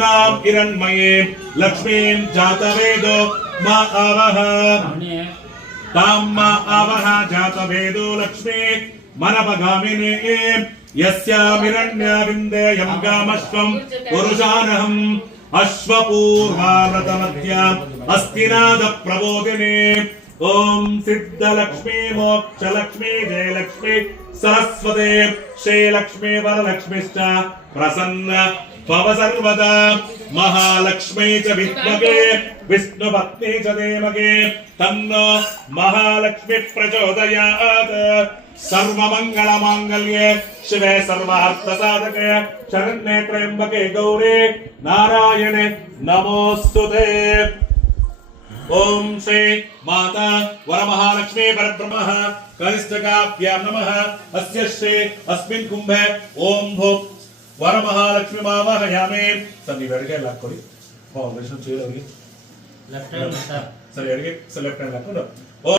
ताम हिरण्मये लक्ष्मीं जातवेदो मा आवह ताम मा आवह जातवेदो लक्ष्मी मनपगामिने यस्यामिरण्यविन्देयं गामश्वं पुरुषानहम् अश्वपूर्वाव्रतमध्याम् अस्तिनाद प्रबोधिने ओम सिद्ध लक्ष्मी मोक्ष लक्ष्मी जय लक्ष्मी सरस्वते श्री लक्ष्मी वरलक्ष्मीश्च प्रसन्न भव सर्वदा महालक्ष्मी च विद्महे विष्णुपत्नी च धीमहि तन्नो महालक्ष्मी प्रचोदयात् सर्वमंगलमांगल्ये शिवे सर्वार्थसाधके शरण्ये त्र्यंबके गौरी नारायणे नमोस्तुते। ओम श्री माता वरमहालक्ष्मी परब्रह्मः कनिष्ठकाभ्यां नमः। अस्य श्री अस्मिन् कुंभे ओम भो वरमहालक्ष्मी मावाहयामि। सभी बैठके लाख कोड़ी फाउंडेशन चाहिए लगी left hand sir left hand lakh